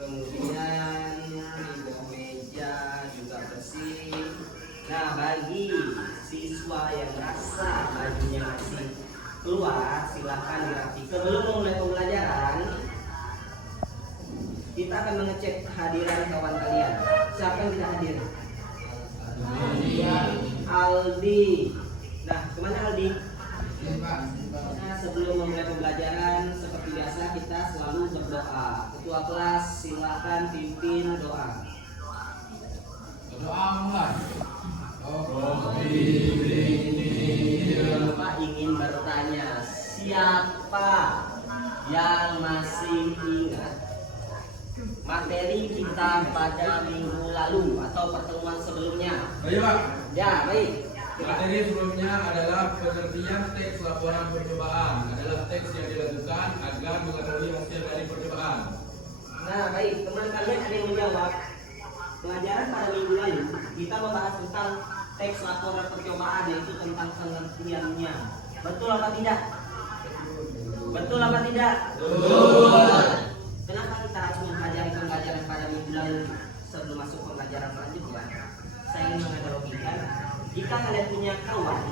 kemudian di bawah meja juga bersih. Nah, bagi siswa yang rasa bajunya masih keluar, silakan dirapikan. Sebelum memulai pembelajaran, kita akan mengecek kehadiran kawan kalian. Siapa yang tidak hadir? Aldi. Nah, kemana Aldi? Nah, sebelum memulai pembelajaran, seperti biasa kita selalu berdoa. Ketua kelas silakan pimpin doa. Doa mulai. Bapak ingin bertanya, siapa yang masih ingat materi kita pada minggu lalu atau pertemuan sebelumnya? Baik Pak. Ya, baik. Materi sebelumnya adalah pengertian teks laporan percobaan. Adalah teks yang dilakukan agar mengetahui hasil dari percobaan. Nah, baik. Teman kalian ada yang menjawab. Pelajaran pada minggu lalu kita membahas tentang teks laporan percobaan, yaitu tentang pengertiannya. Betul apa tidak? Betul apa tidak? Betul. Kenapa kita harus mempelajari pembelajaran pada minggu lalu sebelum masuk pembelajaran selanjutnya? Saya ingin menganalogikan, jika kalian punya kawan,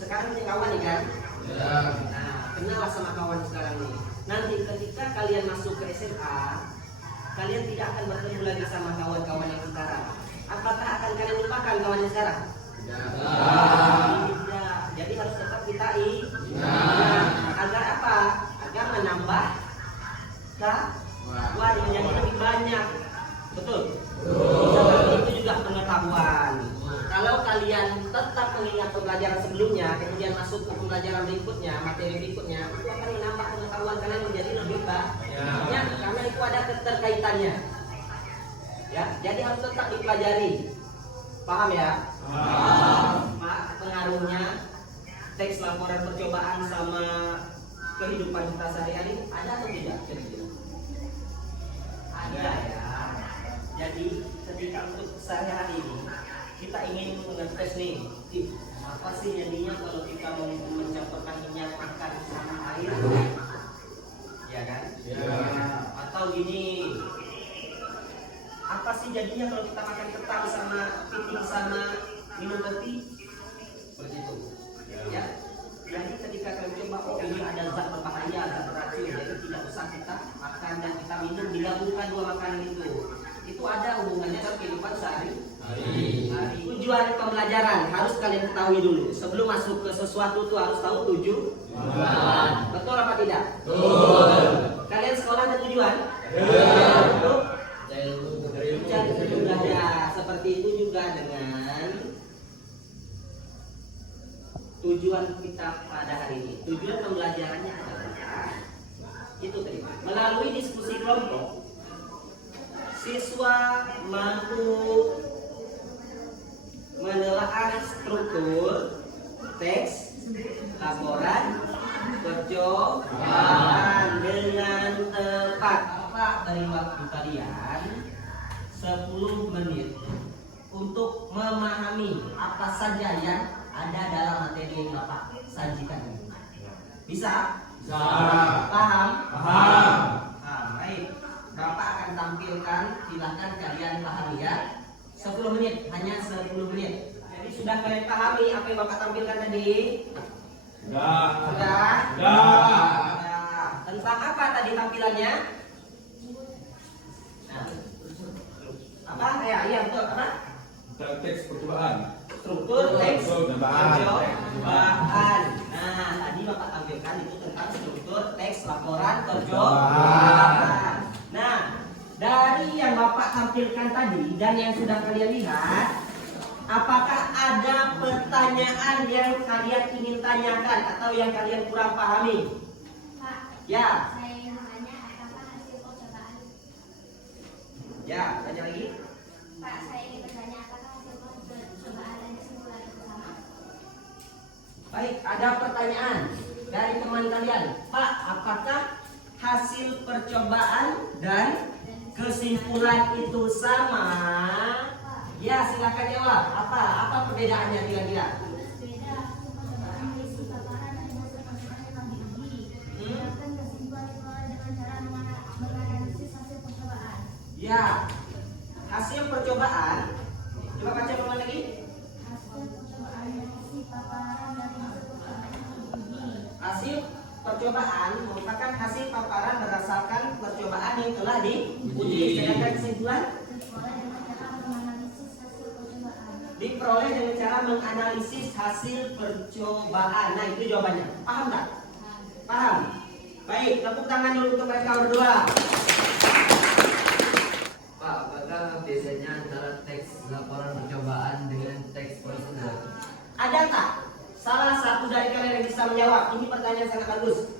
sekarang punya kawan nih kan? Ya. Nah, kenallah sama kawan sekarang nih. Nanti ketika kalian masuk ke SMA, kalian tidak akan bertemu lagi sama kawan-kawan yang sekarang. Apakah akan kalian lupakan kawan yang sekarang? Tidak. Jadi harus tetap kita agar apa? Agar menambah kawan menjadi lebih banyak. Betul? Seperti itu juga pengetahuan. Kalau kalian tetap mengingat pembelajaran sebelumnya, kemudian masuk ke pembelajaran berikutnya, materi berikutnya, itu akan menambah pengetahuan kalian menjadi lebih banyak, karena itu ada keterkaitannya. Ya, jadi harus tetap dipelajari. Paham ya? Paham. Pengaruhnya teks laporan percobaan sama kehidupan kita sehari-hari ada atau tidak? Ada ya. Jadi ketika untuk sehari-hari ini kita ingin mengetes nih, apa sih jadinya kalau kita mau mencampurkan minyak makan sama air? Ya kan? Ya. Atau gini, apa sih jadinya kalau kita makan ketan sama piting sama minum kopi? Seperti itu. Ya. Jadi ketika kalian coba, oh ini ada zat berbahaya, zat beracun, jadi tidak usah kita makan dan kita minum, digabungkan dua makanan itu. Itu ada hubungannya dengan kehidupan sehari-hari. Tujuan pembelajaran harus kalian ketahui dulu. Sebelum masuk ke sesuatu tuh harus tahu tujuan. Betul apa tidak? Betul. Kalian sekolah ada tujuan? Betul. Cari belajar. Seperti itu juga dengan tujuan kita pada hari ini. Tujuan pembelajarannya adalah itu tadi. Melalui diskusi kelompok, siswa mampu menelaah struktur teks laporan percobaan dengan tepat. Bapak beri waktu kalian 10 menit untuk memahami apa saja yang ada dalam materi yang Bapak sajikan ini. Bisa? Bisa. Paham? Paham. Baik. Bapak akan tampilkan, silahkan kalian pahami ya. 10 menit, hanya 10 menit. Jadi sudah kalian pahami apa yang Bapak tampilkan tadi? Sudah. Sudah? Sudah. Tentang apa tadi tampilannya? Nah. Apa? Iya betul. Apa? Tentang teks percobaan. Struktur teks Percobaan. percobaan. Nah, tadi Bapak tampilkan itu tentang struktur teks laporan percobaan. Nah, dari yang Bapak tampilkan tadi dan yang sudah kalian lihat, apakah ada pertanyaan yang kalian ingin tanyakan atau yang kalian kurang pahami? Pak, Ya, saya ingin bertanya apakah hasil percobaan? ya, tanya lagi. Pak, saya ingin bertanya apakah hasil percobaan dan kesimpulan itu sama? Baik, ada pertanyaan dari teman kalian. Pak, apakah hasil percobaan dan kesimpulan itu sama? Ya, silakan jawab. Apa perbedaannya kira-kira? Beda, hasil percobaan berisi paparan dan hasil percobaan yang lebih tinggi. Sedangkan kesimpulan itu dengan cara menganalisis hasil percobaan. Ya, hasil percobaan. Coba baca ulang lagi. Hasil percobaan isi paparan dari percobaan uji. Hasil percobaan merupakan hasil paparan berdasarkan percobaan yang telah diuji. Sedangkan kesimpulan Diperoleh dengan cara menganalisis hasil diperoleh dengan cara menganalisis hasil percobaan. percobaan. Nah, itu jawabannya. Paham tak? Paham? Baik, tepuk tangan dulu untuk mereka berdua. Pak, apakah biasanya antara teks laporan percobaan dengan teks prosedur? Ada tak salah satu dari kalian yang bisa menjawab? Ini pertanyaan sangat bagus.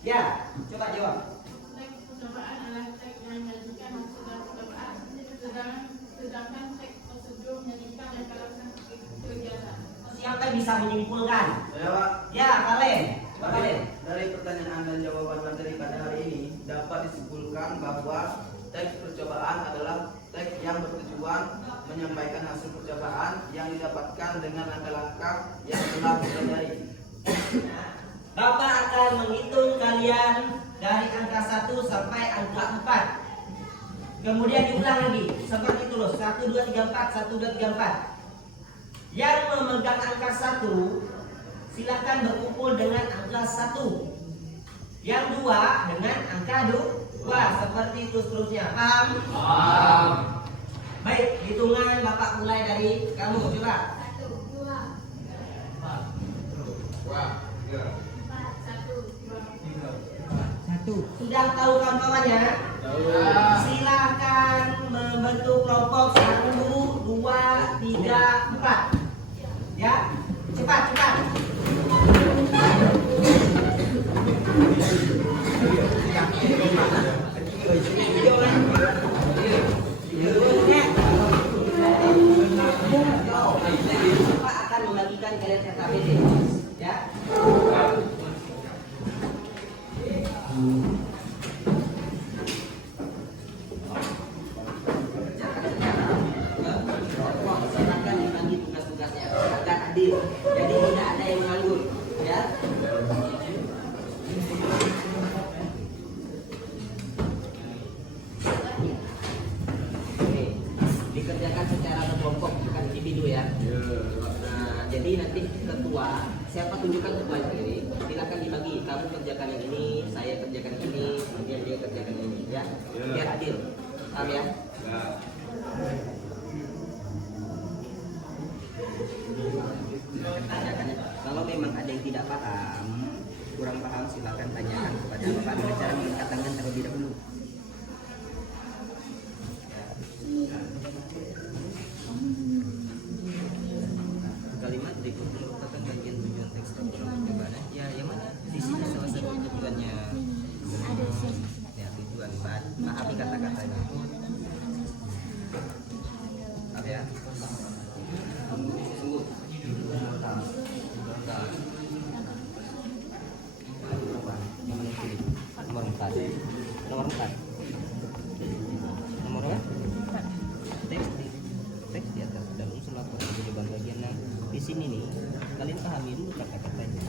Ya, coba jawab. Teks percobaan adalah teks yang menyajikan hasil dari percobaan, sedangkan teks prosedur menyajikan rekayasa kegiatan. Siapa yang bisa menyimpulkan? Saya Pak, Ya, kalian. Coba kalian. dari pertanyaan dan jawaban materi pada hari ini dapat disimpulkan bahwa teks percobaan adalah teks yang bertujuan menyampaikan hasil percobaan yang didapatkan dengan langkah-langkah yang telah dipelajari. Bapak akan menghitung kalian dari angka 1 sampai angka 4. Kemudian diulang lagi. Seperti itu loh. 1, 2, 3, 4. 1, 2, 3, 4. Yang memegang angka 1 silakan berkumpul dengan angka 1. Yang 2 dengan angka 2. Seperti itu seterusnya. Paham? Paham. Baik, hitungan Bapak mulai dari kamu. Coba. 1, 2, Wah, 3, 4, 1, 3. Sudah tahu kawan-kawannya? Silakan membentuk kelompok 1, 2, 3, 4. Ya, cepat. Bapak akan membagikan kalian KKBD. Ya. Silakan dibagi tugas-tugasnya agar adil. Jadi tidak ada yang menganggur, ya. Oke, dikerjakan secara berkelompok bukan individu ya. Nah, jadi nanti ketua, siapa tunjukkan ketua itu ini, silakan dibagi. Kamu kerjakan yang ini, saya kerjakan yang ini, kemudian dia kerjakan yang ini, ya. Biar adil, paham ya? Tanyakannya. Kalau memang ada yang tidak paham, kurang paham, silakan tanyakan kepada Bapak dengan cara mengangkat tangan terlebih dahulu. Kalimat berikut merupakan bagian tujuan teks laporan percobaan. Ya, yang mana? Di sini salah satu tujuannya. ada di sini. Ya, tujuan pahami kata-katanya. Apa ya? Sungguh. Nomor 4. Nomor 4. Nomor apa? Teks di atas dan unsur laporan percobaan bagian 6. Di sini nih, kalian pahami dulu kata-katanya.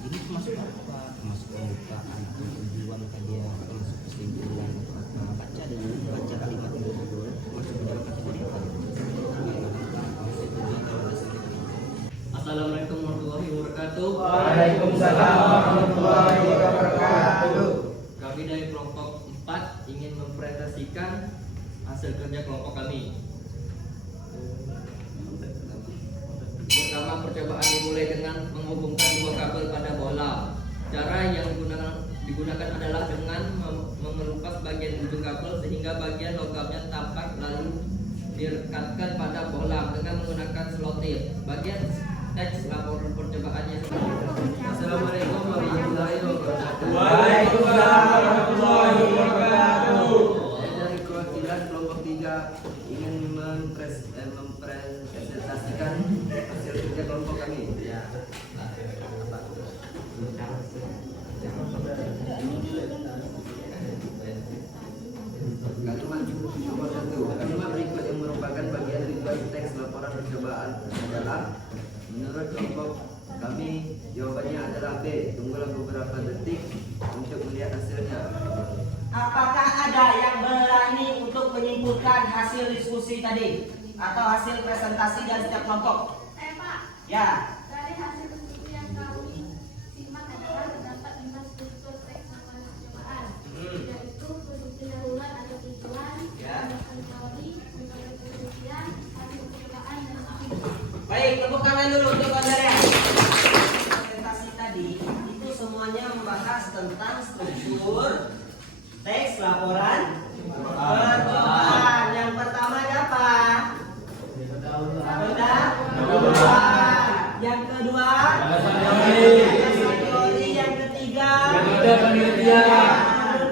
Ini termasuk apa? Termasuk pembukaan, tujuan kalian, termasuk kesimpulan atau apa? Baca dulu, baca kalimat itu dulu. Masuk ke dalam kategori apa? Assalamualaikum warahmatullahi wabarakatuh. Waalaikumsalam warahmatullahi wabarakatuh. Kami dari kelompok 4 ingin mempresentasikan hasil kerja kelompok kami. Pertama, percobaan dimulai dengan menghubungkan dua kabel pada bola. Cara yang digunakan adalah dengan mengelupas bagian ujung kabel sehingga bagian logamnya tampak, lalu direkatkan pada bola dengan menggunakan selotip. Bagian teks laporan percobaannya seperti itu. Assalamualaikum warahmatullahi wabarakatuh. Waalaikumsalam warahmatullahi wabarakatuh. Saya dari perwakilan kelompok 3 ingin mempresentasikan hasil kerja kelompok kami. Ya. Kalimat nomor 1. Kalimat berikut yang merupakan bagian dari teks laporan percobaan adalah menurut kelompok kami jawabannya adalah B. Tunggulah beberapa detik untuk melihat hasilnya. Apakah ada yang berani kumpulkan hasil diskusi tadi atau hasil presentasi dari setiap kelompok. Pak, Ya. dari hasil diskusi yang kami simak adalah terdapat 5 struktur teks laporan percobaan, yaitu pendahuluan atau tujuan, Ya. penjelasan teori, metode penelitian, hasil percobaan, dan studi. Baik, tepuk tangan dulu untuk saudara. Presentasi tadi itu semuanya membahas tentang struktur teks laporan percobaan. Yang pertama apa? Pendahuluan. Yang kedua, teori. Yang ketiga, Metode penelitian.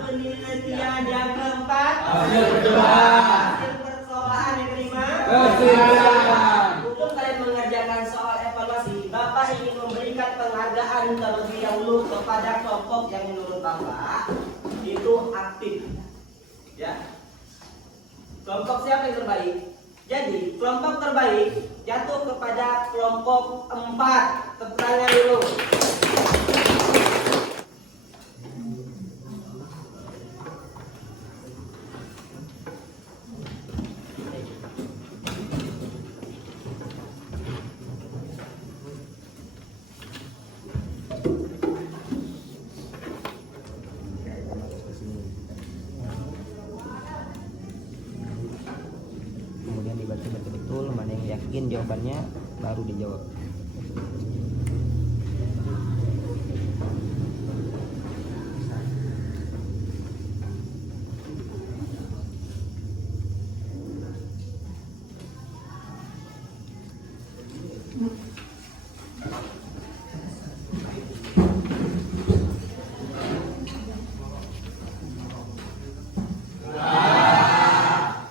penelitian. Yang keempat, Hasil percobaan. hasil percobaan. Yang kelima, Kesimpulan. untuk kalian mengerjakan soal evaluasi, Bapak ingin memberikan penghargaan terlebih dahulu kepada kelompok yang menurut Bapak itu aktif. Ya. Kelompok siapa yang terbaik? Jadi, kelompok terbaik jatuh kepada kelompok 4. Tepuk tangan dulu. Kemudian dibaca betul-betul, mana yang yakin jawabannya baru dijawab.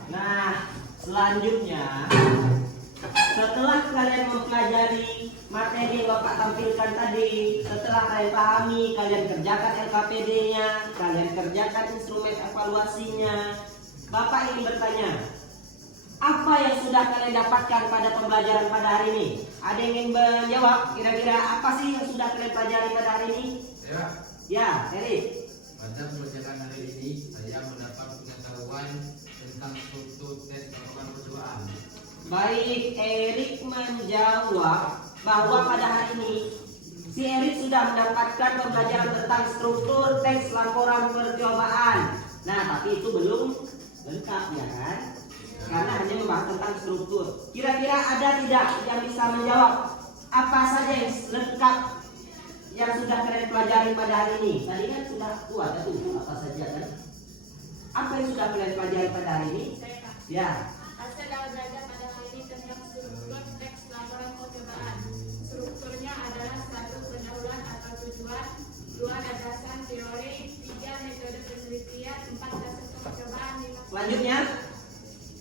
Nah, selanjutnya setelah kalian mempelajari materi yang Bapak tampilkan tadi, setelah kalian pahami, kalian kerjakan LKPD-nya, kalian kerjakan instrumen evaluasinya, Bapak ingin bertanya, apa yang sudah kalian dapatkan pada pembelajaran pada hari ini? Ada yang ingin menjawab? Kira-kira apa sih yang sudah kalian pelajari pada hari ini? Ya, Ya, Erik. pada pembelajaran hari ini saya mendapat pengetahuan tentang struktur tes laporan percobaan. Baik, Erik menjawab bahwa pada hari ini si Erik sudah mendapatkan pembelajaran tentang struktur teks laporan percobaan. Nah, tapi itu belum lengkap ya kan? Karena hanya membahas tentang struktur. Kira-kira ada tidak yang bisa menjawab apa saja yang lengkap yang sudah kalian pelajari pada hari ini? Tadi kan sudah ada tuh apa saja kan? Apa yang sudah kalian pelajari pada hari ini? Saya, Pak. Ya. Hasil dalam belajar pada hari ini tentang struktur teks laporan percobaan. Strukturnya adalah 1. Pendahuluan atau tujuan, 2. Gagasan teori, 3. Metode penelitian, 4. Hasil percobaan, 5. Selanjutnya,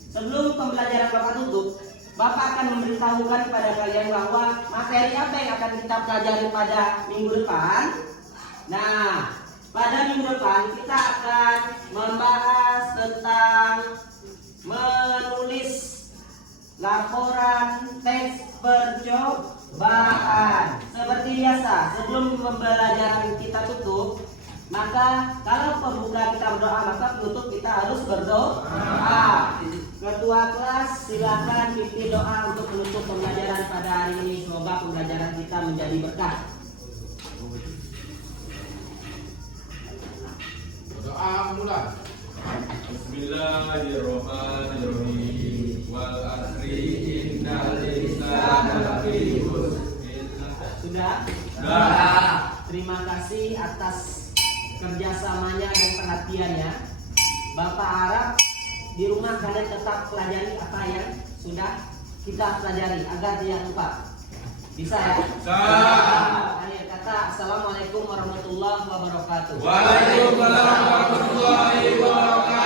sebelum pembelajaran Bapak tutup, Bapak akan memberitahukan kepada kalian bahwa materi apa yang akan kita pelajari pada minggu depan. Nah, pada minggu depan kita akan membahas tentang menulis laporan teks percobaan. Seperti biasa, sebelum pembelajaran kita tutup, maka kalau pembuka kita berdoa, maka penutup kita harus berdoa. Ketua kelas silakan pimpin doa untuk menutup pembelajaran pada hari ini. Semoga pembelajaran kita menjadi berkah. Doa mulai. Bismillahirrahmanirrahim. Wal asri innal insana lafi khusr. Sudah? Terima kasih atas kerjasamanya dan perhatiannya. Bapak harap di rumah kalian tetap pelajari apa yang sudah kita pelajari agar tidak lupa. Bisa ya? Bisa. Akhir kata, Assalamualaikum warahmatullahi wabarakatuh. Waalaikumsalam warahmatullahi wabarakatuh.